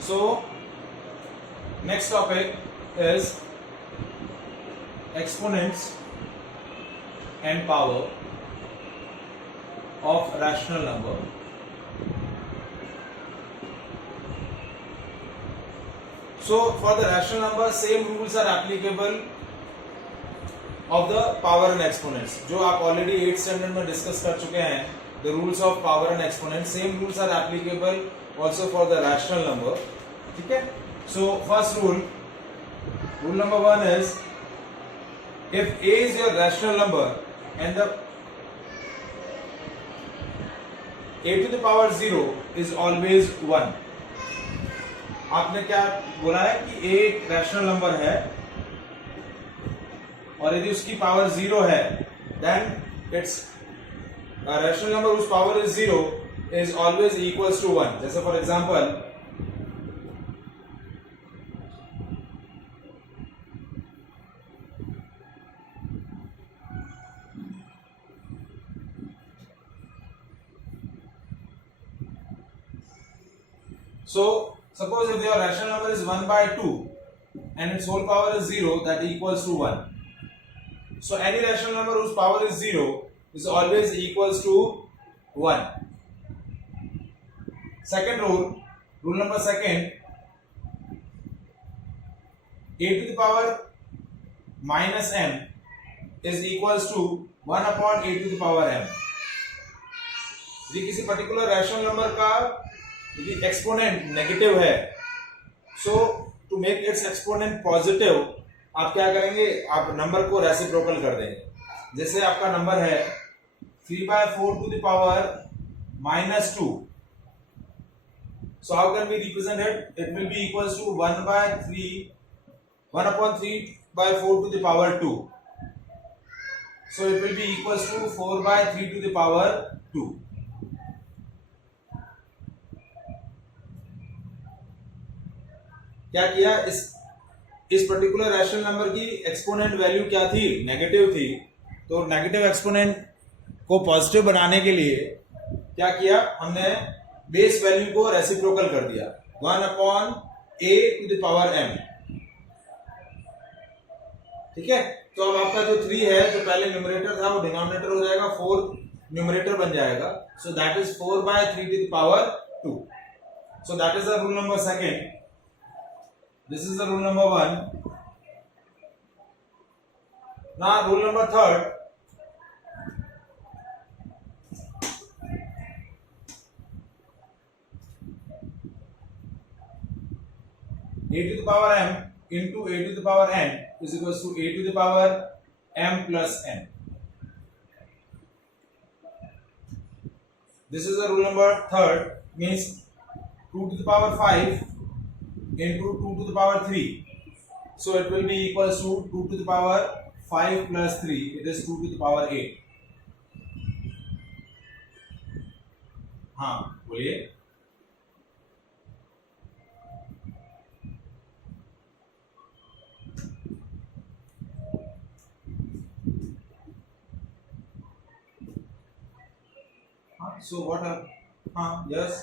So next topic is exponents and power of rational number. So for the rational number same rules are applicable of the power and exponents. जो आप already 8th standard में discuss कर चुके हैं, the rules of power and exponents, same rules are applicable also for the rational number. ठीक है? So first rule number 1 is if a is your rational number and the a to the power 0 is always 1. आपने क्या बोला है कि a एक rational number है और यदि उसकी पावर 0 है then it's a rational number whose power is 0 is always equals to 1. जैसे for example so suppose if your rational number is 1 by 2 and its whole power is 0, that equals to 1. So any rational number whose power is 0 is always equals to 1. Second rule number second, a to the power minus m is equals to 1 upon a to the power m. यदि किसी particular rational number का यदि exponent negative है, so to make its exponent positive आप क्या करेंगे, आप number को रेसिप्रोकल कर देंगे. जैसे आपका नंबर है 3/4 to the power -2. So how can we represent it? It will be equals to 1 upon 3/4 to the power 2. So it will be equals to 4/3 to the power 2. क्या किया, इस पर्टिकुलर रैशनल नंबर की exponent value क्या थी, negative थी. तो negative exponent को positive बनाने के लिए क्या किया, हमने बेस वैल्यू को रेसिप्रोकल कर दिया 1 upon a to the power m. ठीक है, तो अब आपका जो 3 है, जो पहले न्यूमरेटर था वो डिनोमिनेटर हो जाएगा, 4 न्यूमरेटर बन जाएगा. So that is 4/3 to the power 2. So that is the rule number second. This is the rule number 1. Now rule number third. A to the power m into a to the power n is equals to a to the power m plus n. This is the rule number third, means 2 to the power 5 into 2 to the power 3. So it will be equals to 2 to the power 5 plus 3. It is 2 to the power 8. हाँ बोलिए. हाँ, so what are, हाँ yes,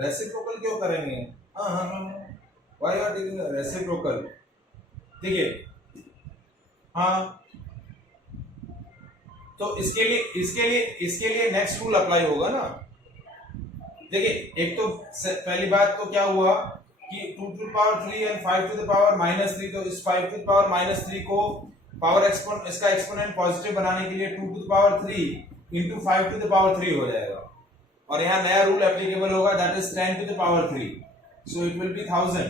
reciprocal क्यों करेंगे? Why are taking reciprocal? ठीक है, हाँ, तो इसके लिए नेक्स्ट रूल अप्लाई होगा ना. देखिए, एक तो पहली बात तो क्या हुआ कि 2 to the power 3 and 5 to the power -3, तो इस 5 टू द पावर -3 को पावर इसका एक्सपोनेंट पॉजिटिव बनाने के लिए 2 to the power 3 into 5 to the power 3 हो जाएगा. और यहां नया रूल एप्लीकेबल होगा, that is 10 to the power 3. So it will be 1000.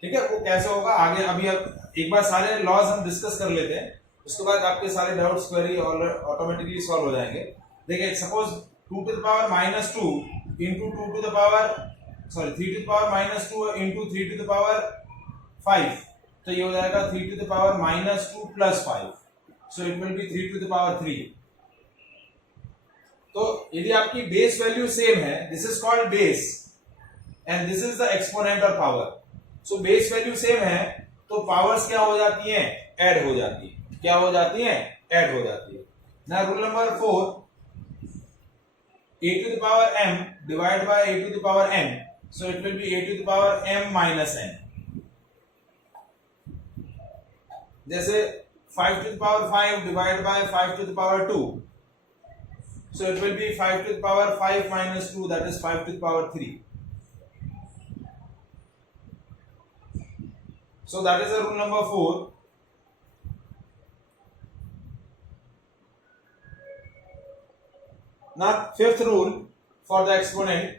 ठीक है, वो कैसे होगा आगे, अभी अब एक बार सारे लॉज हम डिस्कस कर लेते हैं, उसके बाद आपके सारे डाउट्स क्वेरी ऑटोमेटिकली सॉल्व हो जाएंगे. देखिए, suppose 2 to the power -2 into 2 to the power 3 to the power -2 into 3 to the power 5, तो ये हो जाएगा 3 to the power -2 plus 5. So it will be 3 to the power 3. तो यदि आपकी बेस वैल्यू सेम है, this is called base and this is the exponent और power. So base value same है तो पावर्स क्या हो जाती हैं, ऐड हो जाती है. क्या हो जाती है, ऐड हो जाती है. ना rule number 4, a to the power m divided by a to the power n, so it will be a to the power m minus n. जैसे 5 to the power 5 divided by 5 to the power 2, so it will be 5 to the power 5 minus 2, that is 5 to the power 3. So that is the rule number 4. Now fifth rule for the exponent.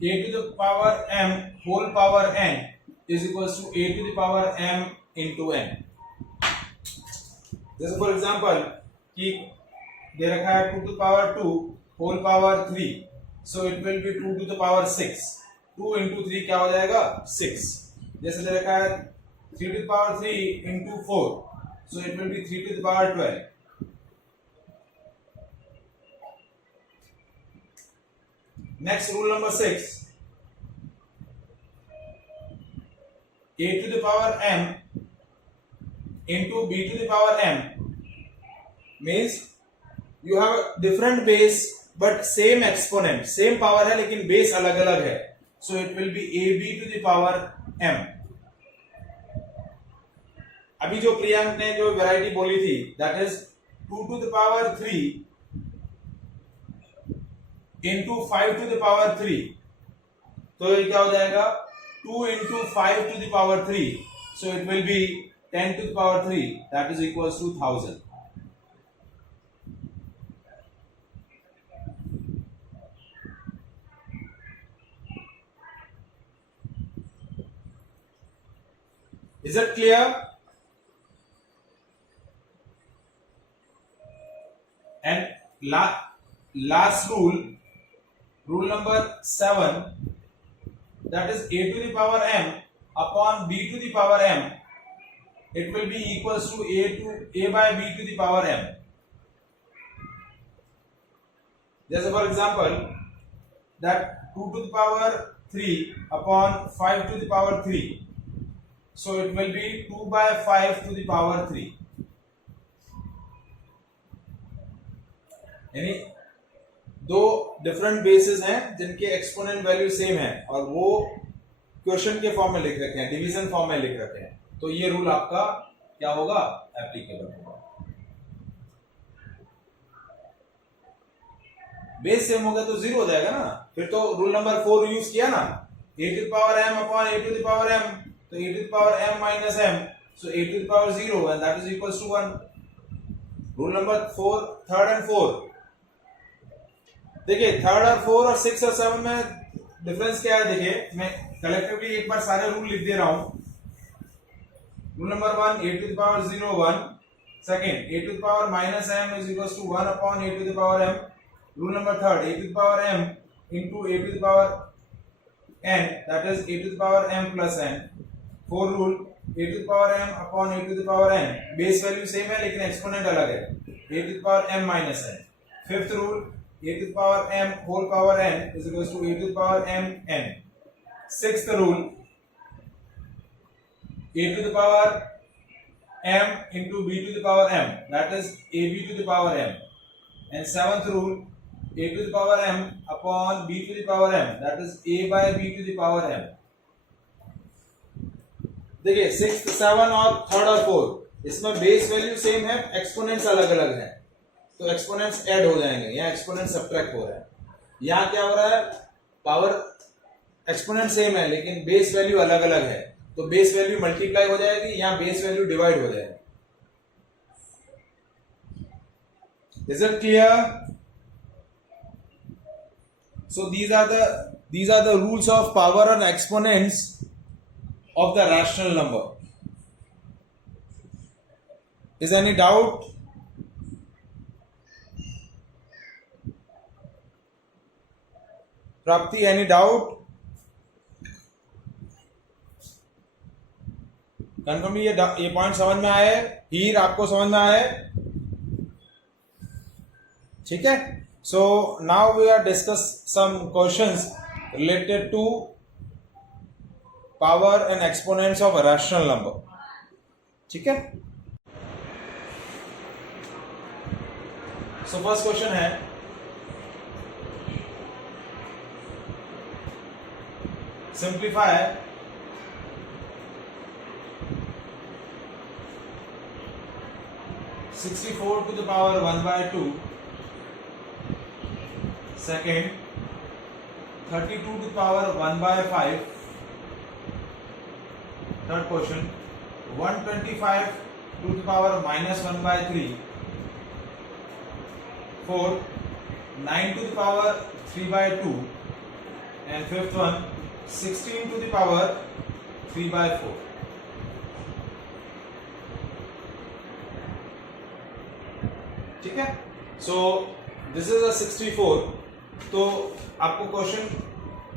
A to the power m whole power n is equals to a to the power m into n. जैसे for example कि दे रखा है 2 to the power 2 whole power 3, so it will be 2 to the power 6. 2 into 3 क्या हो जाएगा 6. जैसे दे रखा है 3 to the power 3 into 4, so it will be 3 to the power 12. Next, rule number 6. A to the power m into b to the power m means you have a different base but same exponent, same power है लेकिन base अलग अलग है, so it will be ab to the power m. अभी जो प्रियंक ने जो variety बोली थी, that is 2 to the power 3 into 5 to the power 3, तो ये क्या हो जाएगा 2 into 5 to the power 3, so it will be 10 to the power 3, that is equals to 1000. Is it clear? And last rule, rule number 7, that is a to the power m upon b to the power m, it will be equals to a by b to the power m. जैसे for example that 2 to the power 3 upon 5 to the power 3, so it will be 2 by 5 to the power 3. यानी दो different basis हैं जिनके exponent value same है और वो question के form में लिख रखे हैं, डिवीजन फॉर्म में लिख रखे हैं, तो ये रूल आपका क्या होगा एप्लीकेबल होगा. बेस सेम हो गया तो जीरो हो जाएगा ना, फिर तो रूल नंबर 4 यूज किया ना, a to the power m upon a to the power m, तो a to the power m minus m, so a to the power 0 and that is equals to 1. Rule number 4 third and 4, देखिए third और 4 और 6 और 7 में difference क्या है. देखिए मैं कलेक्टिवली एक बार सारे रूल लिख दे रहा हूं. Rule number 1 a to the power 0 1, second a to the power minus m is equals to 1 upon a to the power m. Rule number 3, a to the power m into a to the power n, that is a to the power m plus n. 4 rule, a to the power m upon a to the power n, base value same है लेकिन exponent अलग है, a to the power m minus n. 5th rule, a to the power m whole power n is equals to a to the power m n. 6th rule, a to the power m into b to the power m, that is ab to the power m. And 7th rule, a to the power m upon b to the power m, that is a by b to the power m. देखिए 6th 7 और 3rd और 4 इसमें base value same है, exponents अलग अलग हैं, तो exponents add हो जाएंगे, यहाँ एक्सपोनेंट सब्ट्रैक्ट हो रहा है. यहाँ क्या हो रहा है, पावर एक्सपोनेंट सेम है लेकिन बेस वैल्यू अलग अलग है, तो बेस वैल्यू मल्टीप्लाई हो जाएगी, यहाँ बेस वैल्यू डिवाइड हो जाएगी. Is it clear? So these are the rules of power and exponents of the rational number. Is any doubt? Prapti, any doubt? कंफर्मली ये पॉइंट समझ में आया है, हीर आपको समझ में आया है, ठीक है. So now we are discuss some questions related to power and exponents of rational number. ठीक है. सो फर्स्ट क्वेश्चन है simplify 64 to the power 1 by 2. Second, 32 to the power 1 by 5. Third question, 125 to the power minus 1 by 3. Fourth, 9 to the power 3 by 2. And fifth one, 16 to the power 3 by 4. ठीक है. So this is a 64. तो आपको question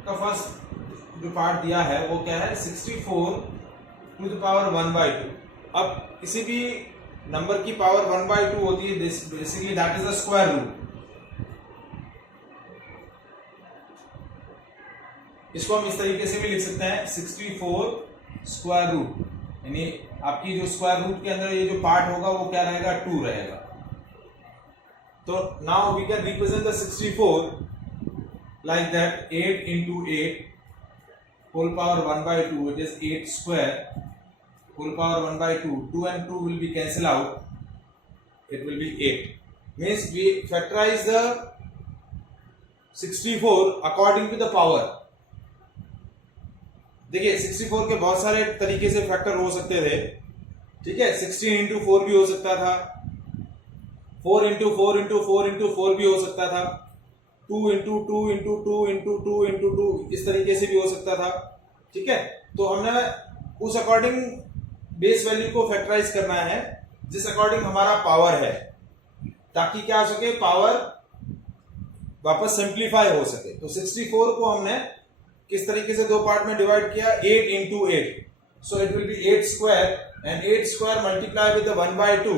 का first जो part दिया है वो क्या है, 64 टू द पावर 1 by 2. अब किसी भी नंबर की पावर 1 by 2 होती है, basically that is the square root. इसको हम इस तरीके से भी लिख सकते हैं 64 स्क्वायर रूट, यानी आपकी जो स्क्वायर रूट के अंदर ये जो पार्ट होगा वो क्या रहेगा, 2 रहेगा. So now we can represent the 64 like that, 8 into 8 whole power 1 by 2, it is 8 square whole power 1 by 2. 2 and 2 will be cancel out, it will be 8. Means we factorize the 64 according to the power. देखिए 64 के बहुत सारे तरीके से factor हो सकते थे. ठीक है, 16 into 4 भी हो सकता था, 4 into 4 into 4 into 4 भी हो सकता था, 2 into 2 into 2 into 2 into 2 इस तरीके से भी हो सकता था. ठीक है, तो हमने उस अकॉर्डिंग बेस वैल्यू को फैक्टराइज करना है जिस अकॉर्डिंग हमारा पावर है, ताकि क्या हो सके, पावर वापस सिंप्लीफाई हो सके. तो 64 को हमने किस तरीके से दो पार्ट में डिवाइड किया, 8 into 8. So it will B 8 square and 8 square multiply with 1 by 2,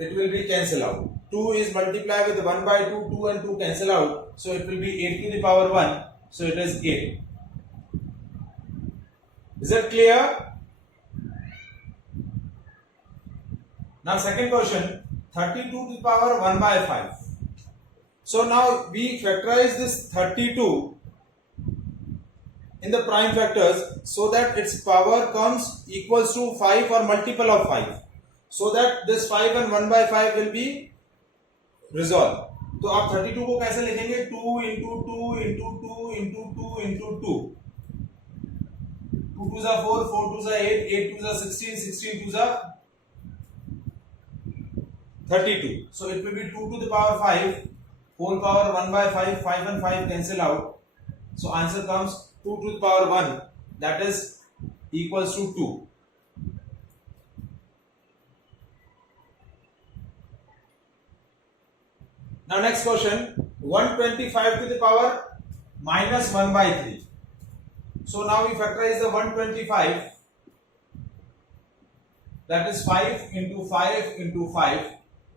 it will be cancel out. 2 is multiplied with 1 by 2, 2 and 2 cancel out, so it will be 8 to the power 1, so it is 8. Is that clear? Now second question, 32 to the power 1 by 5. So now we factorize this 32 in the prime factors so that its power comes equals to 5 or multiple of 5. So that this 5 and 1 by 5 will be resolved. तो आप 32 को कैसे लिखेंगे, 2 into 2 into 2 into 2 into 2. 2 2s are 4, 4 2s are 8, 8 2s are 16, 16 2s are 32. So it will be 2 to the power 5 whole power 1 by 5, 5 and 5 cancel out. So answer comes 2 to the power 1, that is equals to 2. Now next question, 125 to the power minus 1 by 3. So now we factorize the 125, that is 5 into 5 into 5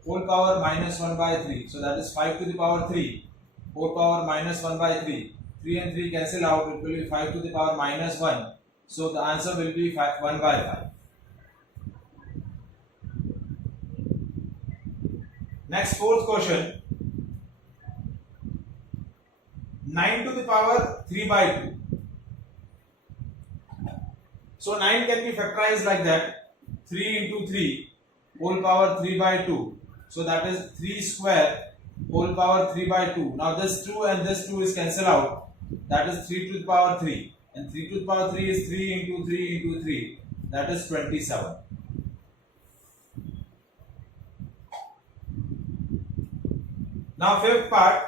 whole power minus 1 by 3. So that is 5 to the power 3 whole power minus 1 by 3. 3 and 3 cancel out, it will be 5 to the power minus 1. So the answer will be 1 by 5. Next fourth question, 9 to the power 3 by 2. So 9 can be factorized like that, 3 into 3 whole power 3 by 2. So that is 3 square whole power 3 by 2. Now this 2 and this 2 is cancel out, that is 3 to the power 3, and 3 to the power 3 is 3 into 3 into 3, that is 27. Now fifth part,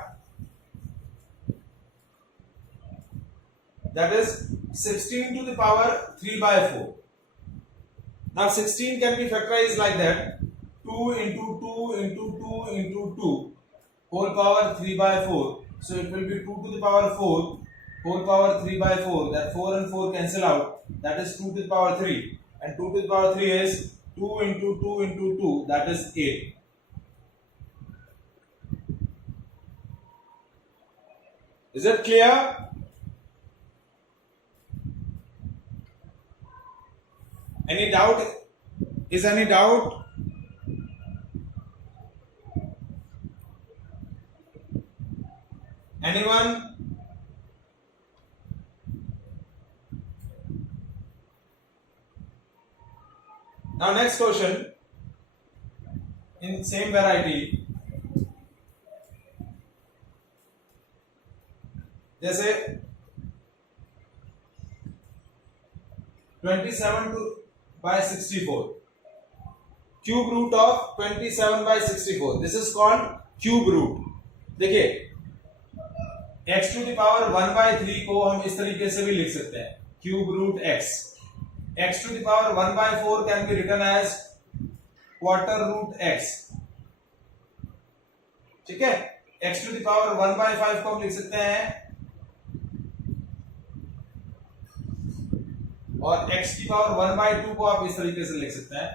that is 16 to the power 3 by 4. Now 16 can be factorized like that, 2 into 2 into 2 into 2 whole power 3 by 4. So it will be 2 to the power 4 whole power 3 by 4. That 4 and 4 cancel out, that is 2 to the power 3, and 2 to the power 3 is 2 into 2 into 2, that is 8. Is that clear? doubt? Is any doubt? Anyone? Now next question in same variety. जैसे 27/64 cube root of 27/64. This is called cube root. देखिए x to the power 1/3 को हम इस तरीके से भी लिख सकते हैं, cube root x. x to the power 1/4 can be written as quarter root x. ठीक है, x to the power 1/5 को हम लिख सकते हैं, और x की पावर 1/2 को आप इस तरीके से लिख सकते हैं.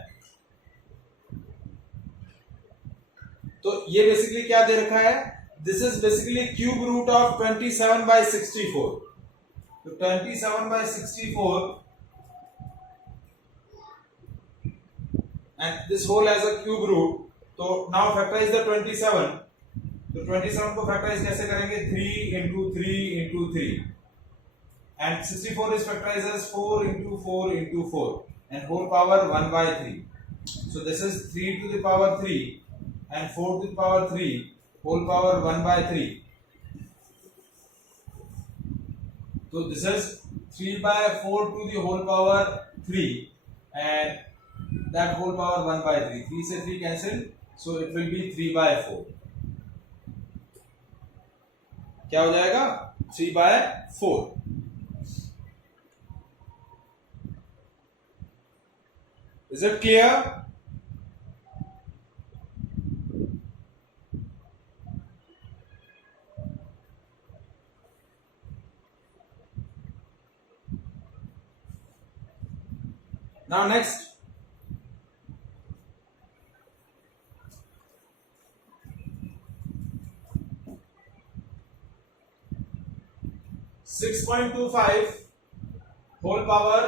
तो ये बेसिकली क्या दे रखा है? This is basically cube root of 27/64. तो 27/64 and this whole has a cube root. तो now factorize the 27. तो 27 को फैक्टराइज कैसे करेंगे? 3 into 3 into 3. And 64 is factorized as 4 into 4 into 4 and whole power 1/3. So this is 3 to the power 3 and 4 to the power 3 whole power 1/3. So this is 3/4 to the whole power 3 and that whole power 1/3. 3 से 3 cancel, so it will be 3/4. क्या हो जाएगा? 3/4. Is it clear? Now next, (6.25) whole power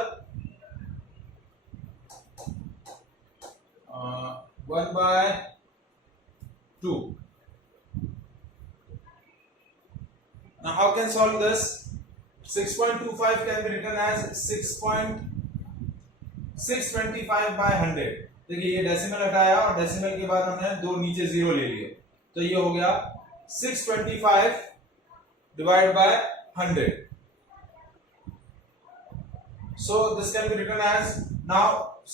1/2. Now how can solve this? 6.25 can be written as 6.625/100. देखिए ये decimal हटाया और decimal के बाद हमने दो नीचे जीरो ले लिए, तो ये हो गया 625 divided by 100. So this can be written as, now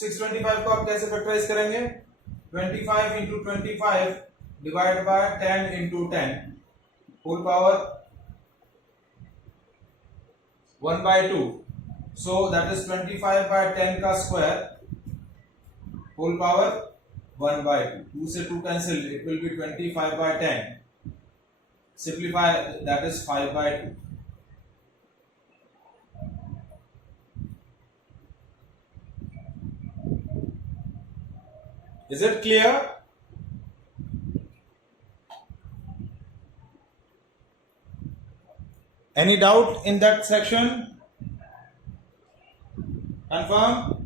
625 को आप कैसे फैक्टराइज करेंगे? 25 into 25 divided by 10 into 10 whole power 1/2. So that is 25/10 का स्क्वायर whole power 1/2. 2 से 2 cancel, it will be 25/10. Simplify, that is 5/2. Is it clear? Any doubt in that section? Confirm?